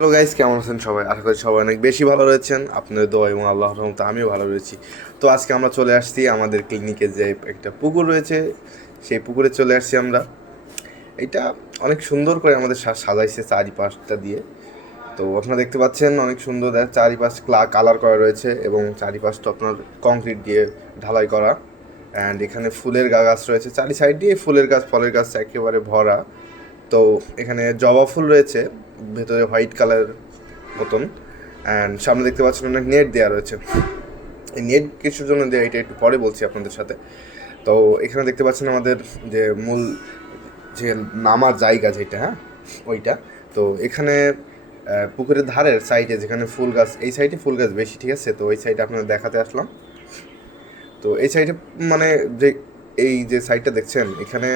Hello guys, কেমন আছেন সবাই? আশা করি সবাই অনেক বেশি ভালো রয়েছেন। আপনাদের দোয়া এবং আল্লাহর রহমতে আমিও ভালো রয়েছি। তো আজকে আমরা চলে আসছি আমাদের ক্লিনিকে যে একটা পুকুর রয়েছে, সেই পুকুরে চলে আসছি আমরা। এটা অনেক সুন্দর করে আমাদের সাজাইছে চারিপাশটা দিয়ে। তো আপনারা দেখতে পাচ্ছেন অনেক সুন্দর চারিপাশ কালার করা রয়েছে এবং চারিপাশটা আপনার কংক্রিট দিয়ে ঢালাই করা। অ্যান্ড এখানে ফুলের গাছ রয়েছে, চারি সাইড দিয়ে ফুলের গাছ, ফলের গাছ একেবারে ভরা। তো এখানে জবা ফুল রয়েছে, ভেতরে হোয়াইট কালার মতন। অ্যান্ড সামনে দেখতে পাচ্ছেন অনেক নেট দেওয়া রয়েছে। এই নেট কিছুর জন্য দেওয়া, এটা একটু পরে বলছি আপনাদের সাথে। তো এখানে দেখতে পাচ্ছেন আমাদের যে মূল যে নামার জায়গা যেটা, হ্যাঁ ওইটা। তো এখানে পুকুরের ধারের সাইডে যেখানে ফুল গাছ, এই সাইডে ফুল গাছ বেশি, ঠিক আছে? তো ওই সাইডে আপনাদের দেখাতে আসলাম। তো এই সাইডে মানে যে এই যে সাইডটা দেখছেন, এখানে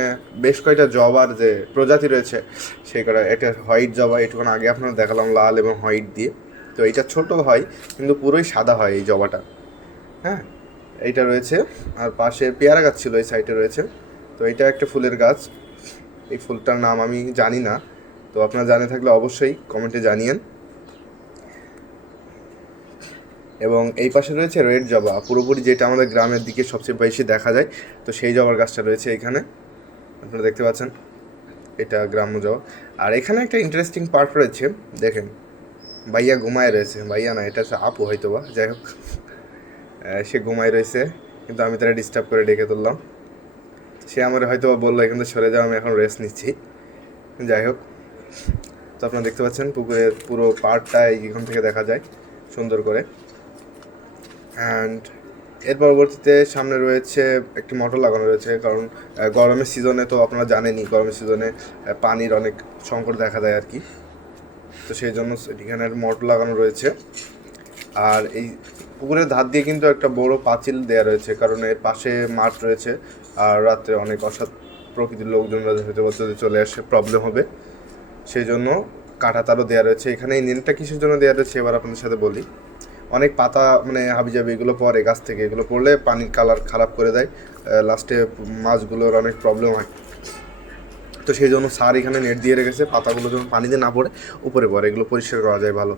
বেশ কয়েকটা জবার যে প্রজাতি রয়েছে, সেই কটা একটা হোয়াইট জবা, এটুকুন আগে আপনার দেখালাম লাল এবং হোয়াইট দিয়ে। তো এইটা ছোট হয় কিন্তু পুরোই সাদা হয় এই জবাটা, হ্যাঁ। এইটা রয়েছে। আর পাশে পেয়ারা গাছ ছিল, এই সাইডে রয়েছে। তো এইটা একটা ফুলের গাছ, এই ফুলটার নাম আমি জানি না। তো আপনারা জানে থাকলে অবশ্যই কমেন্টে জানিয়েন। এবং এই পাশে রয়েছে রেড জবা, পুরোপুরি যেটা আমাদের গ্রামের দিকে সবচেয়ে বেশি দেখা যায়। তো সেই জবার গাছটা রয়েছে এখানে, আপনারা দেখতে পাচ্ছেন। এটা গ্রাম্য জবা। আর এখানে একটা ইন্টারেস্টিং পার্ট রয়েছে, দেখেন। ভাইয়া ঘুমায় রয়েছে, ভাইয়া না, এটা হচ্ছে আপু হয়তো বা, যাই হোক। সে ঘুমায় রয়েছে, কিন্তু আমি তারা ডিস্টার্ব করে ডেকে তুললাম। সে আমার হয়তো বা বললো এখান থেকে সরে যাও, আমি এখন রেস্ট নিচ্ছি। যাই হোক, তো আপনারা দেখতে পাচ্ছেন পুকুরের পুরো পার্টটা এখান থেকে দেখা যায় সুন্দর করে। অ্যান্ড এর পরবর্তীতে সামনে রয়েছে একটি মোটর লাগানো রয়েছে, কারণ গরমের সিজনে তো আপনারা জানেনই, গরমের সিজনে পানির অনেক সংকট দেখা দেয় আর কি। তো সেই জন্য এখানে মোটর লাগানো রয়েছে। আর এই পুকুরের ধার দিয়ে কিন্তু একটা বড় পাঁচিল দেওয়া রয়েছে, কারণ এর পাশে মাঠ রয়েছে। আর রাত্রে অনেক অসৎ প্রকৃতির লোকজনরা হয়তো যদি চলে আসে প্রবলেম হবে, সেই জন্য কাঁটা তারও দেওয়া রয়েছে এখানে। এই নেটটা কিসের জন্য দেওয়া রয়েছে এবার আপনাদের সাথে বলি। অনেক পাতা মানে হাবিজাবি এগুলো পড়ে গাছ থেকে, এগুলো পড়লে পানির কালার খারাপ করে দেয়, লাস্টে মাছগুলোর অনেক প্রবলেম হয়। তো সেই জন্য স্যার এখানে নেট দিয়ে রেখেছে, পাতাগুলো যখন পানিতে না পড়ে উপরে পড়ে, এগুলো পরিষ্কার করা যায় ভালো।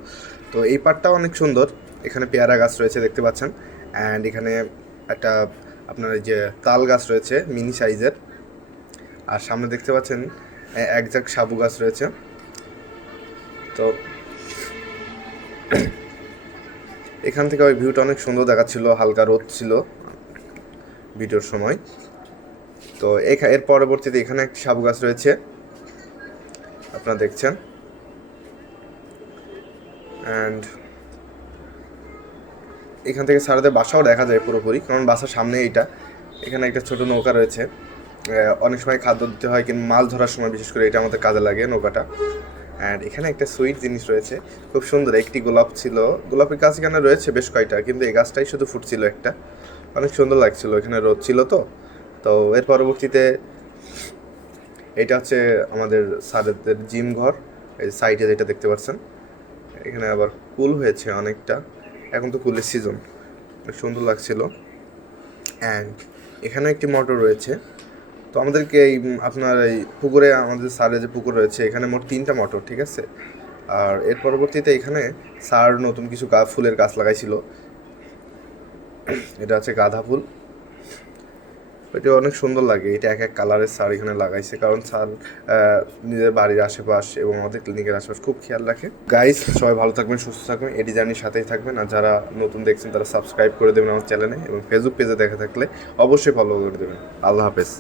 তো এই পার্টটাও অনেক সুন্দর। এখানে পেয়ারা গাছ রয়েছে দেখতে পাচ্ছেন। অ্যান্ড এখানে একটা আপনার এই যে তাল গাছ রয়েছে মিনি সাইজের। আর সামনে দেখতে পাচ্ছেন একজাক সাবু গাছ রয়েছে। তো এখান থেকে ওই ভিউটা অনেক সুন্দর দেখাচ্ছিল, হালকা রোদ ছিল ভিডিওর সময়। তো এর পরবর্তীতে এখানে একটি সাবু গাছ রয়েছে, আপনারা দেখছেন। অ্যান্ড এখান থেকে স্যারদের বাসাও দেখা যায় পুরোপুরি, কারণ বাসার সামনে এইটা। এখানে একটা ছোট নৌকা রয়েছে, অনেক সময় খাদ্য দিতে হয়, কিন্তু মাছ ধরার সময় বিশেষ করে এটা আমাদের কাজে লাগে নৌকাটা। অ্যান্ড এখানে একটা সুইট জিনিস রয়েছে, খুব সুন্দর। একটি গোলাপ ছিল, গোলাপের গাছ এখানে রয়েছে বেশ কয়টা, কিন্তু এই গাছটাই শুধু ফুটছিল একটা। অনেক সুন্দর লাগছিল, এখানে রোদ ছিল তো। তো এর পরবর্তীতে এটা হচ্ছে আমাদের স্যারেদের জিম ঘর, এই সাইডে যেটা দেখতে পাচ্ছেন। এখানে আবার কুল হয়েছে অনেকটা, এখন তো কুলের সিজন, অনেক সুন্দর লাগছিল। অ্যান্ড এখানে একটি মোটর রয়েছে। তো আমাদেরকে এই আপনার এই পুকুরে, আমাদের স্যারের যে পুকুর রয়েছে এখানে মোট 3টা মোটর, ঠিক আছে। আর এর পরবর্তীতে এখানে স্যার নতুন কিছু ফুলের গাছ লাগাইছিল। এটা হচ্ছে গাঁদা ফুল, এটা অনেক সুন্দর লাগে। এটা এক এক কালারের স্যার এখানে লাগাইছে, কারণ স্যার নিজের বাড়ির আশেপাশ এবং আমাদের ক্লিনিকের আশেপাশ খুব খেয়াল রাখে। গাইস, সবাই ভালো থাকবেন, সুস্থ থাকবেন, এডি জার্নির সাথেই থাকবেন। আর যারা নতুন দেখছেন তারা সাবস্ক্রাইব করে দেবেন আমার চ্যানেলে, এবং ফেসবুক পেজে দেখা থাকলে অবশ্যই ফলো করে দেবেন। আল্লাহ হাফেজ।